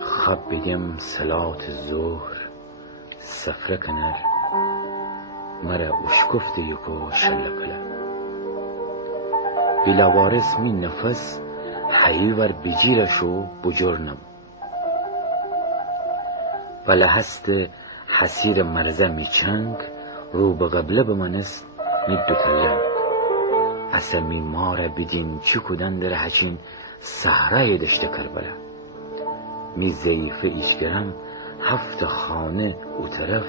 خب بگم سلات ظهر سفره کنر مرا اشکفت یکو شلکله بلاوارس می نفس حیور بجیرشو بجرنم ولی هست حسیر مرزه می چنگ رو به قبله بمانست می دوتلنگ اصلا می ماره بدین چی کدن در حچین صحرای دشت کربله می ضعیفه ایشگرم هفت خانه او طرف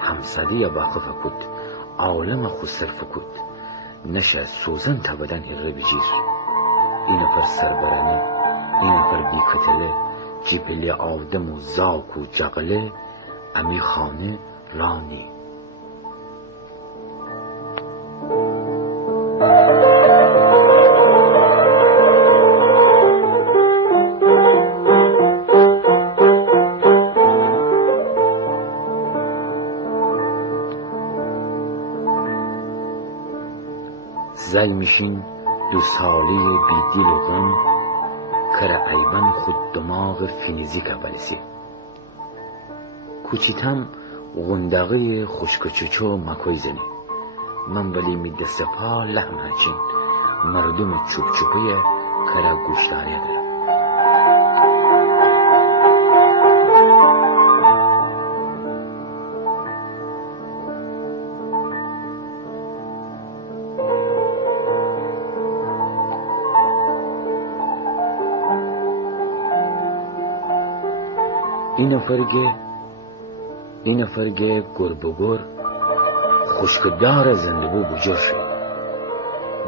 همسدی باقف کد عالم خود صرف کد نشه سوزن تا بدن هره بجیر این پر سربرنی این پر بیکتله جیپلی آدم و زاک و جغله امی خانه رانی زل میشین 2 سالی بیدیل و غم کره ایبن خود دماغ فیزیک برسی کوچیتم غندقه خوشکچوچو مکوی زنی من ولی می دست پا لحم هچین مردم چوب چوبه کره گوشتاری دارم این فرگه گربگور خوشکدار زندگو بجر شد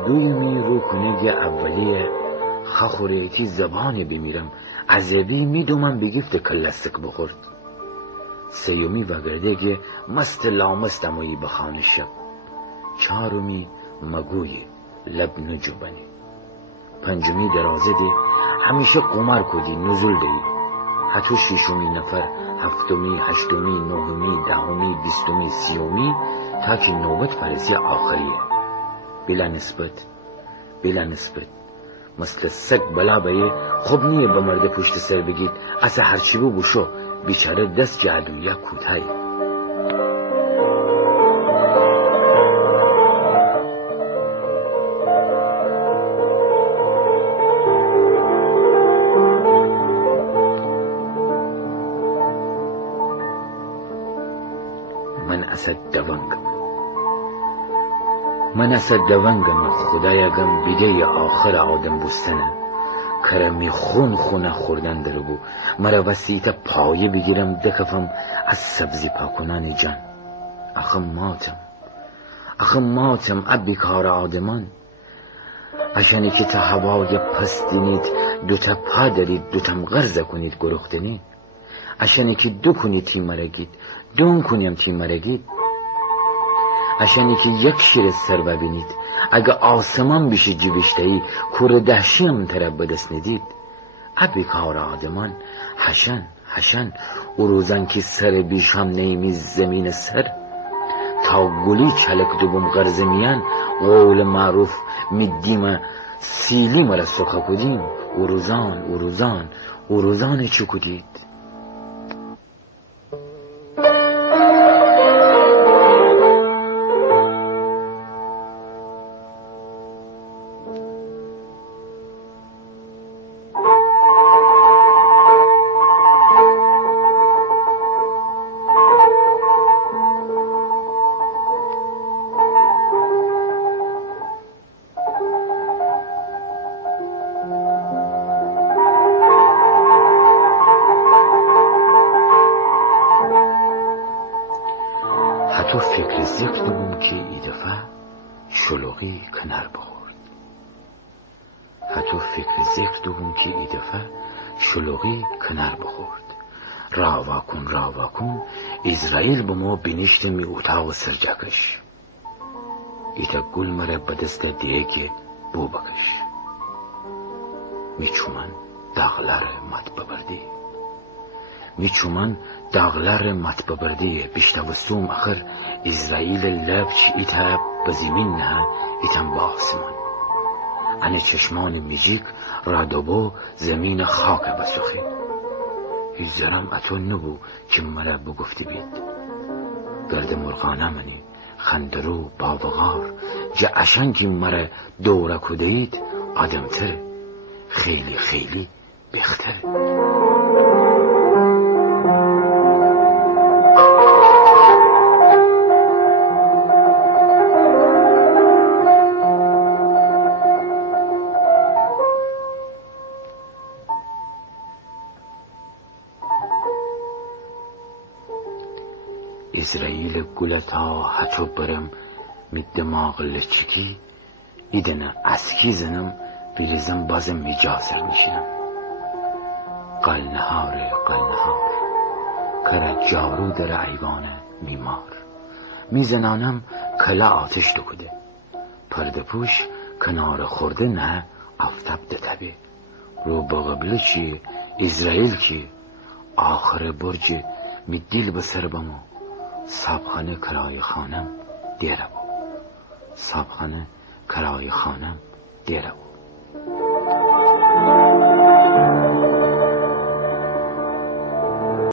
دویمی رو کنگی اولیه خخوریتی زبانی بمیرم عذابی میدومم بگفت کلستک بخورد سیومی وگردگی مست لامستمویی بخانه شد چهارمی مگوی لب نجوبنی پنجمی درازه دی همیشه قمر کدی نزول دی حتی ششمی نفر هفتمی هشتمی نهمی دهمی بیستمی سیومی تا که نوبت پرسی آخریه بلا نسبت مثل سگ بلا بیه خوب نیه به مرد پشت سر بگید اصلا هرچی بو بشو بیچاره دست جادویه کوتاهی من اسد دوانگم خدایگم بیده آخر آدم بستنه کرمی خونه خوردن در بو مرا وسیعت پایه بگیرم دکفم از سبزی پاکنانی جان اخم ماتم ابی کار آدمان اشانی که تا هوای پس دینید 2 تا پا دارید 2 تا غرزه کنید گرختنی اشانی که 2 کنید تیم مرگید 2 کنیم تیم مرگید اشانی که 1 شیر سر ببینید اگه آسمان بیشی جیبشتهی کور دهشی هم طرف بدست ندید ابی کار آدمان حشن او روزن که سر بیش هم نیمیز زمین سر تا گلی چلک دوبم غرزه میان قول معروف میدیم سیلی مرا سخه کدیم او روزان چو کدید حتی فکر ذکر نبوم که ای دفعه شلوغی کنار بخورد راوا کن اسرائیل به ما بینشت می اتاق سرجاکش ایتا گل مرا بدست دیگه بو بکش میچومن مت ببردی بیشتوستوم اخر اسرائیل لبچ ایتا بزیمین نه ایتم با آسمان انه چشمان میجیک رادوبو زمین خاک بسخی. هیچ زرم اتو نبو که مرا بگفتی بید. گرد مرغانه منی خندرو باوغار جا اشنگی مرا دوره کدید آدمتر خیلی خیلی بختر. İsrail gulata haço برم می دماغ لچکی ایدن اسکی زنم بریزم بازم میجازر میشینم. قل نهار کره جارو در ایوان میمار میزنانم کلا آتش دکده پرده پوش کنار خورده نه آفتاب دتبه رو بقبله چی اسرائیل کی آخر برج می دیل بسر بمو صابخانه کرای خانم دیره بود. صابخانه کرای خانم دیره بود.